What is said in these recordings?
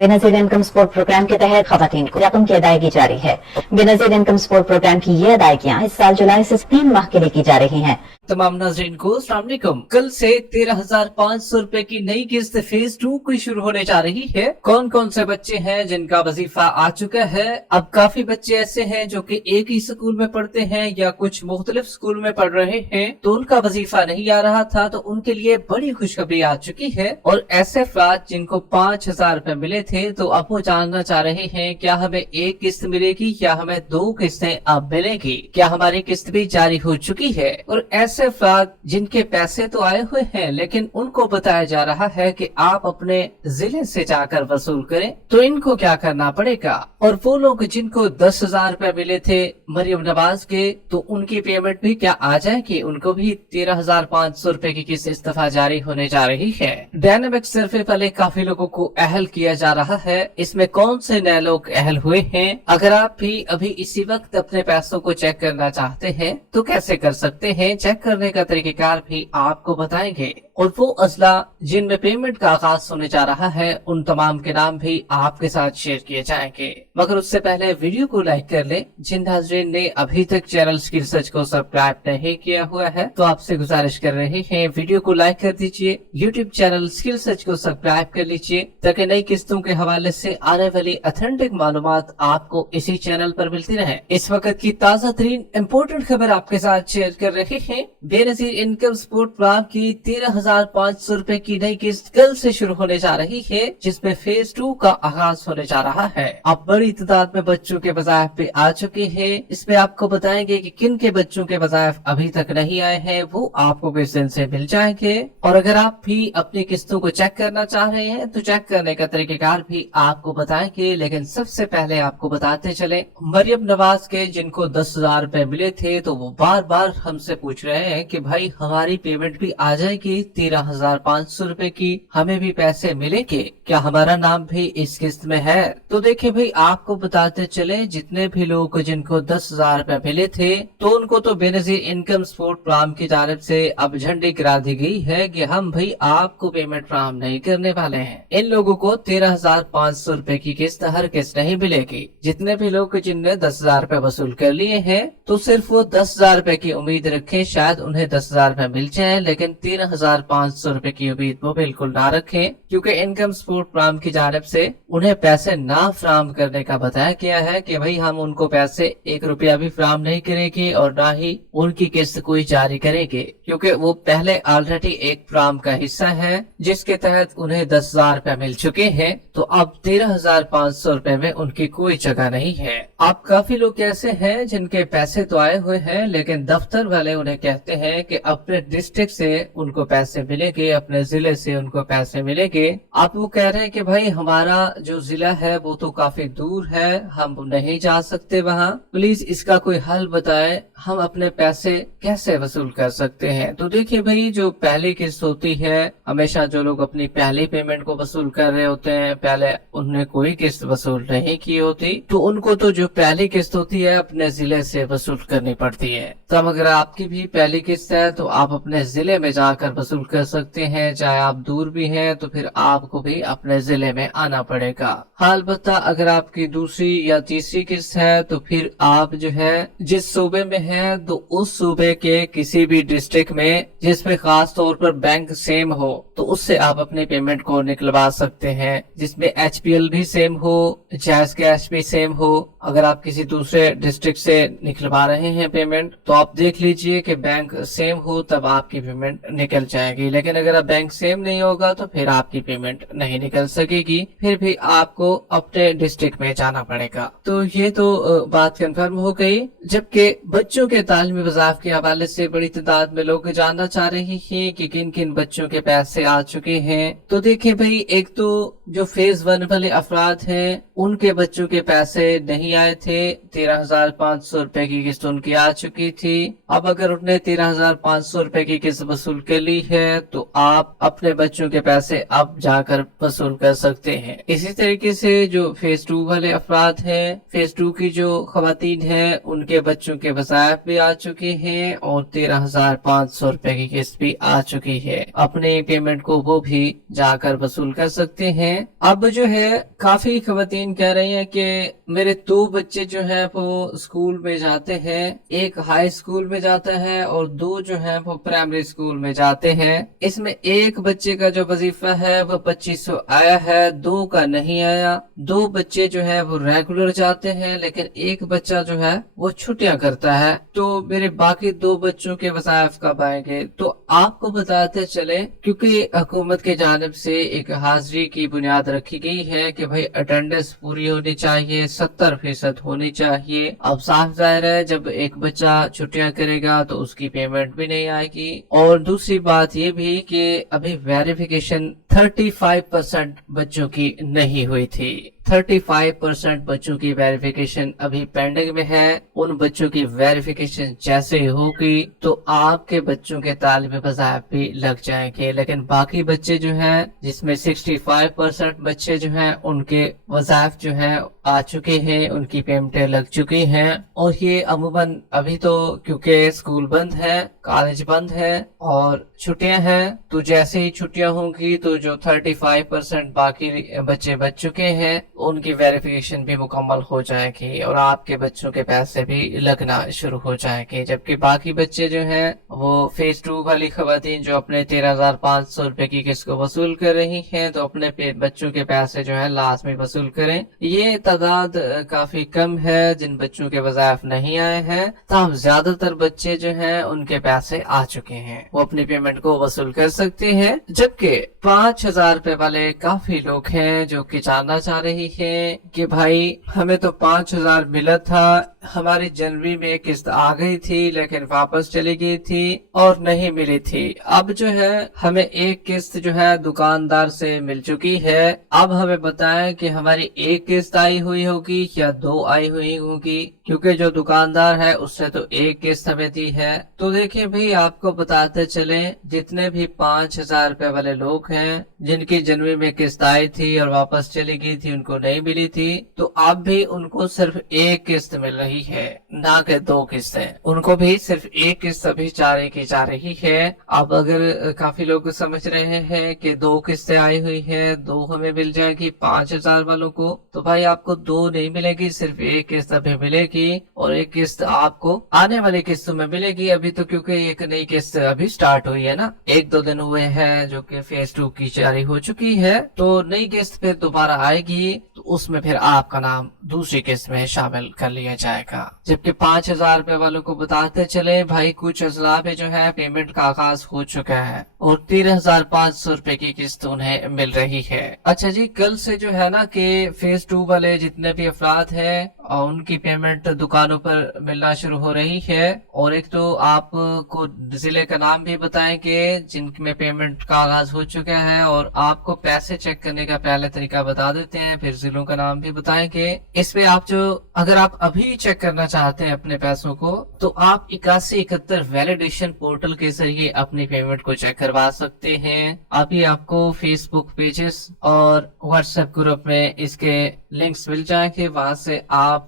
Benazir income support programme के तहत खवातीन को रकम की अदायगी जारी है। बेनजीर इनकम सपोर्ट प्रोग्राम की ये अदायगियाँ इस साल जुलाई से 3 माह के लिए की जा रही हैं। तमाम नाज़रीन को अस्सलाम वालेकुम। कल से 13,500 रुपए की नई किस्त फेज 2 की शुरू होने जा रही है। कौन कौन से बच्चे हैं जिनका वजीफा आ चुका है? अब काफी बच्चे ऐसे हैं जो कि एक ही स्कूल में पढ़ते हैं या कुछ मुख्तलिफ स्कूल में पढ़ रहे हैं, तो उनका वजीफा नहीं आ रहा था, तो उनके लिए बड़ी खुशखबरी आ चुकी है। और ऐसे अफराद जिनको 5,000 रुपए मिले थे, तो अब वो जानना चाह रहे हैं क्या हमें एक किस्त मिलेगी या हमें 2 किस्तें अब मिलेगी, क्या हमारी किस्त भी जारी हो चुकी है। और ऐसे अफराद जिनके पैसे तो आए हुए हैं लेकिन उनको बताया जा रहा है कि आप अपने जिले से जाकर वसूल करें, तो इनको क्या करना पड़ेगा। और वो लोग जिनको 10,000 रुपए मिले थे मरियम नवाज के, तो उनकी पेमेंट भी क्या आ जाएगी? उनको भी 13,500 रुपए की किस्त इस दफा जारी होने जा रही है। डायनामिक सर्वे वाले काफी लोगों को अहल किया जा रहा है। इसमें कौन से नए लोग अहल हुए हैं? अगर आप भी अभी इसी वक्त अपने पैसों को चेक करना चाहते हैं तो कैसे कर सकते हैं? चेक करने का तरीकेकार भी आपको बताएंगे। और वो अजला जिनमें पेमेंट का आगाज होने जा रहा है, उन तमाम के नाम भी आपके साथ शेयर किए जाएंगे। मगर उससे पहले वीडियो को लाइक कर ले। जिन नाज़रीन ने अभी तक चैनल स्किल सर्च को सब्सक्राइब नहीं किया हुआ है, तो आपसे गुजारिश कर रहे हैं वीडियो को लाइक कर दीजिए, यूट्यूब चैनल स्किल सर्च को सब्सक्राइब कर लीजिए, ताकि नई किस्तों के हवाले से आने वाली ऑथेंटिक मालूमात आपको इसी चैनल पर मिलती रहे। इस वक्त की ताज़ा तरीन इम्पोर्टेंट खबर आपके साथ शेयर कर रहे हैं। बेनजीर इनकम सपोर्ट प्लान की 13,500 रुपए की नई किस्त कल से शुरू होने जा रही है, जिसमें फेज 2 का आगाज होने जा रहा है। अब बड़ी तादाद में बच्चों के वज़ाइफ पे आ चुके हैं। इसमें आपको बताएंगे कि किन के बच्चों के वज़ाइफ अभी तक नहीं आए हैं, वो आपको किस दिन से मिल जाएंगे। और अगर आप भी अपनी किस्तों को चेक करना चाह रहे हैं तो चेक करने का तरीकेकार भी आपको बताएंगे। लेकिन सबसे पहले आपको बताते चले, मरियम नवाज के जिनको 10,000 रुपए मिले थे, तो वो बार बार हमसे पूछ रहे हैं कि भाई हमारी पेमेंट भी आ जाएगी 13,500 रुपए की, हमें भी पैसे मिलेंगे, क्या हमारा नाम भी इस किस्त में है? तो देखिए भाई, आपको बताते चले, जितने भी लोग जिनको 10,000 रुपए मिले थे, तो उनको तो बेनजीर इनकम सपोर्ट प्लान की जानिब से अब झंडी गिरा दी गई है कि हम भाई आपको पेमेंट फ्राहम नहीं करने वाले हैं। इन लोगों को 13,500 रुपए की किस्त हर किस्त नहीं मिलेगी। जितने भी लोग जिनने 10,000 रुपए वसूल कर लिए हैं, तो सिर्फ वो 10,000 रुपए की उम्मीद रखें, शायद उन्हें 10,000 रुपए मिल जाए, लेकिन 13,500 रुपए की उम्मीद वो बिल्कुल ना रखें, क्योंकि इनकम सपोर्ट प्लान की जानिब से उन्हें पैसे ना फ्राहम करने का बताया गया है कि भाई हम उनको पैसे 1 रुपया भी फ्राहम नहीं करेंगे और ना ही उनकी किस्त कोई जारी करेंगे, क्योंकि वो पहले ऑलरेडी एक फ्राहम का हिस्सा है जिसके तहत उन्हें 10,000 रुपए मिल चुके हैं। तो अब 13,500 रुपए में उनकी कोई जगह नहीं है। अब काफी लोग ऐसे हैं जिनके पैसे तो आए हुए हैं, लेकिन दफ्तर वाले उन्हें कहते हैं कि अपने डिस्ट्रिक्ट से उनको पैसे मिलेंगे, अपने जिले से उनको पैसे मिलेंगे। अब वो कह रहे हैं कि भाई हमारा जो जिला है वो तो काफी दूर है, हम नहीं जा सकते वहाँ, प्लीज इसका कोई हल बताएं, हम अपने पैसे कैसे वसूल कर सकते हैं। तो देखिए भाई, जो पहली किस्त होती है, हमेशा जो लोग अपनी पहली पेमेंट को वसूल कर रहे होते हैं, पहले उन्हें कोई किस्त वसूल नहीं की होती, तो उनको तो जो पहली किस्त होती है अपने जिले से वसूल करनी पड़ती है। तब अगर आपकी भी पहली किस्त है तो आप अपने जिले में जाकर वसूल कर सकते हैं, चाहे आप दूर भी हैं तो फिर आपको भी अपने जिले में आना पड़ेगा। हाल बता, अगर आपकी दूसरी या तीसरी किस्त है तो फिर आप जो है जिस सूबे में है, तो उस सूबे के किसी भी डिस्ट्रिक्ट में जिसमें खास तौर पर बैंक सेम हो, तो उससे आप अपनी पेमेंट को निकलवा सकते हैं, जिसमें HPL भी सेम हो, जैस गैस भी सेम हो। अगर आप किसी दूसरे डिस्ट्रिक्ट से निकलवा रहे हैं पेमेंट, तो आप देख लीजिए कि बैंक सेम हो, तब आपकी पेमेंट निकल जाएगी। लेकिन अगर आप बैंक सेम नहीं होगा तो फिर आपकी पेमेंट नहीं निकल सकेगी, फिर भी आपको अपने डिस्ट्रिक्ट में जाना पड़ेगा। तो ये तो बात कंफर्म हो गई। जबकि बच्चों के तालीमी वज़ाइफ के हवाले से बड़ी तादाद में लोग जानना चाह रहे हैं कि किन किन बच्चों के पैसे आ चुके हैं। तो देखिए भाई, एक तो जो फेज 1 वाले अफराद हैं, उनके बच्चों के पैसे नहीं आए थे। 13,500 रुपए की किस्त उनकी आ चुकी थी। अब अगर उन्हें 13,500 रुपए की किस्त वसूल कर ली है है तो आप अपने बच्चों के पैसे अब जाकर वसूल कर सकते हैं। इसी तरीके से जो फेज 2 वाले अफराद हैं, फेज 2 की जो खवातीन हैं, उनके बच्चों के वज़ाइफ भी आ चुके हैं और 13,500 रुपए की किस्त भी आ चुकी है। अपने पेमेंट को वो भी जाकर वसूल कर सकते हैं। अब जो है काफी खवातीन कह रही हैं कि मेरे 2 बच्चे जो है वो स्कूल में जाते हैं, एक हाई स्कूल में जाता है और 2 जो है वो प्राइमरी स्कूल में जाते हैं। इसमें एक बच्चे का जो वजीफा है वो 2500 आया है, 2 का नहीं आया। 2 बच्चे जो है वो रेगुलर जाते हैं लेकिन एक बच्चा जो है वो छुट्टियां करता है। तो मेरे बाकी 2 बच्चों के वज़ाइफ कब आएंगे? तो आपको बताते चले, क्योंकि हुकूमत की जानिब से एक हाजिरी की बुनियाद रखी गई है कि भाई अटेंडेंस पूरी होनी चाहिए, 70% होनी चाहिए। अब साफ जाहिर है जब एक बच्चा छुट्टियां करेगा तो उसकी पेमेंट भी नहीं आएगी। और दूसरी बात ये भी कि अभी वेरिफिकेशन 35% बच्चों की नहीं हुई थी। 35% बच्चों की वेरिफिकेशन अभी पेंडिंग में है। उन बच्चों की वेरिफिकेशन जैसे ही होगी तो आपके बच्चों के तालिब वज़ाइफ भी लग जाएंगे। लेकिन बाकी बच्चे जो हैं, जिसमें 65% बच्चे जो हैं उनके वज़ाइफ जो हैं आ चुके हैं, उनकी पेमेंटें लग चुकी हैं। और ये अमूमन अभी तो क्योंकि स्कूल बंद है, कॉलेज बंद है और छुट्टियां हैं, तो जैसे ही छुट्टियां होंगी तो जो 35% बाकी बच्चे बच चुके हैं उनकी वेरिफिकेशन भी मुकम्मल हो जाएगी और आपके बच्चों के पैसे भी लगना शुरू हो जाएंगे। जबकि बाकी बच्चे जो हैं वो फेज 2 वाली खवातीन जो अपने 13,500 रुपए की किस्त को वसूल कर रही हैं, तो अपने बच्चों के पैसे जो है लाजमी वसूल करें। ये तादाद काफी कम है जिन बच्चों के वज़ाइफ नहीं आए हैं, तब ज्यादातर बच्चे जो हैं उनके पैसे आ चुके हैं, वो अपनी पेमेंट को वसूल कर सकते हैं। जबकि 5,000 रुपए वाले काफी लोग हैं जो कि जानना चाह रही है कि भाई हमें तो 5,000 मिला था, हमारी जनवरी में किस्त आ गई थी लेकिन वापस चली गई थी और नहीं मिली थी। अब जो है हमें एक किस्त जो है दुकानदार से मिल चुकी है। अब हमें बताएं कि हमारी एक किस्त आई हुई होगी या 2 आई हुई होगी, क्योंकि जो दुकानदार है उससे तो एक किस्त हमें दी है। तो देखिए भाई, आपको बताते चले, जितने भी 5,000 रुपए वाले लोग हैं जिनकी जनवरी में किस्त आई थी और वापस चली गई थी, उनको नहीं मिली थी, तो अब भी उनको सिर्फ एक किस्त मिल रही है, ना कि 2 किस्तें। उनको भी सिर्फ एक किस्त अभी जारी की जा रही है। अब अगर काफी लोग समझ रहे हैं कि 2 किस्तें आई हुई है, 2 हमें मिल जाएगी 5,000 वालों को, तो भाई आपको 2 नहीं मिलेगी, सिर्फ एक किस्त अभी मिलेगी और एक किस्त आपको आने वाली किस्तों में मिलेगी। अभी तो क्योंकि एक नई किस्त अभी स्टार्ट हुई है ना, 1-2 दिन हुए हैं जो कि फेज 2 की जारी हो चुकी है, तो नई किस्त फिर दोबारा आएगी तो उसमें फिर आपका नाम दूसरी किस्त में शामिल कर लिया जाएगा। जबकि 5,000 रुपए वालों को बताते चले भाई, कुछ अजला पे जो है पेमेंट का आगाज हो चुका है और 13,500 रुपए की किस्त उन्हें मिल रही है। अच्छा जी, कल से जो है ना कि फेज 2 वाले जितने भी अफराद हैं उनकी पेमेंट दुकानों पर मिलना शुरू हो रही है। और एक तो आपको जिले का नाम भी बताएंगे जिनमें पेमेंट का आगाज हो चुका है, और आपको पैसे चेक करने का पहले तरीका बता देते हैं, फिर जिलों का नाम भी बताएंगे। इसमें आप जो अगर आप अभी चेक करना चाहते हैं अपने पैसों को, तो आप 8171 वैलिडेशन पोर्टल के जरिए अपनी पेमेंट को चेक करवा सकते हैं। अभी आपको फेसबुक पेजेस और व्हाट्सएप ग्रुप में इसके लिंक्स मिल जाएंगे, वहां से आप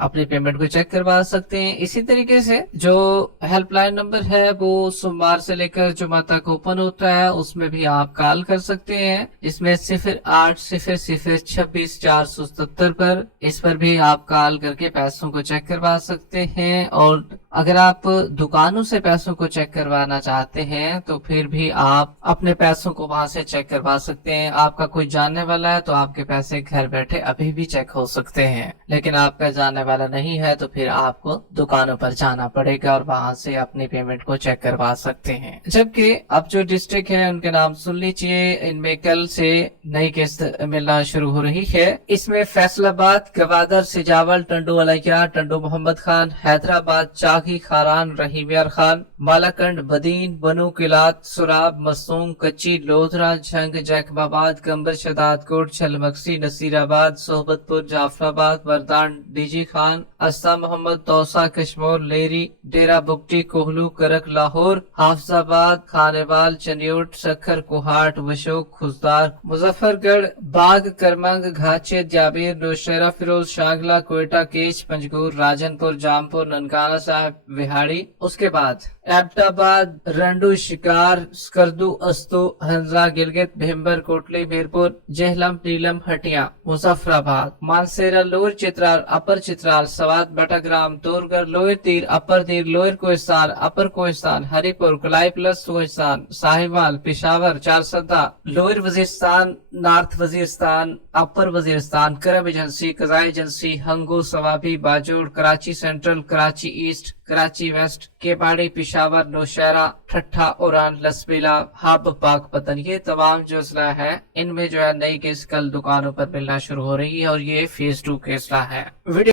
अपनी पेमेंट को चेक करवा सकते हैं। इसी तरीके से जो हेल्पलाइन नंबर है वो सोमवार से लेकर जुमा तक ओपन होता है, उसमें भी आप कॉल कर सकते हैं। इसमें 0800264477 पर, इस पर भी आप कॉल करके पैसों को चेक करवा सकते हैं। और अगर आप दुकानों से पैसों को चेक करवाना चाहते हैं तो फिर भी आप अपने पैसों को वहां से चेक करवा सकते हैं। आपका कोई जानने वाला है तो आपके पैसे घर बैठे अभी भी चेक हो सकते हैं, लेकिन आपका जानने वाला नहीं है तो फिर आपको दुकानों पर जाना पड़ेगा और वहां से अपनी पेमेंट को चेक करवा सकते हैं। जबकि अब जो डिस्ट्रिक्ट है उनके नाम सुन लीजिए, इनमें कल से नई किस्त मिलना शुरू हो रही है। इसमें फैसलाबाद, गवादर, सिजावल, टंडू अलैया, टंडू मोहम्मद खान, हैदराबाद, चाक باغی خاران رحیم یار خان بالاکنڈ بدین بنو قلات سراب مسوم کچی لودھرا جھنگ جیکب آباد گمبر شداد کوٹ چھلمکسی نصیر آباد صحبت پور جعفر آباد وردان ڈی جی خان استا محمد توسا کشمور لیری ڈیرا بگٹی کوہلو کرک لاہور حافظ آباد خانوال چنیوٹ سکھر کوہاٹ وشوک خزدار مظفر گڑھ باغ کرمنگ گھاچے جابیر نوشہرہ فیروز شانگلہ کوئٹہ کیچ پنجگور راجن پور جامپور ننکانہ صاحب وہاڑی. اس کے بعد ایبٹ آباد رنڈو شکار سکردو استو ہنزا گلگت بھمبر کوٹلی میرپور جہلم نیلم Hattian Muzaffarabad Mansehra lower Chitral upper Chitral Swat Battagram Torghar lower Dir upper Dir lower Kohistan upper Kohistan Haripur Kolai Palas Kohistan Sahiwal Peshawar Charsadda lower Waziristan north Waziristan upper Waziristan Kurram agency قضائی agency Hangu Swabi Bajaur Karachi central Karachi east Karachi west Keamari Peshawar Nowshera Thatta Awaran Lasbela Hub Pakpattan. یہ تمام جو اضلاع ہے ان میں جو ہے نئی کیس کل دکانوں پر ملنا شروع ہو رہی ہے اور یہ فیز 2 کے اضلاع ہے.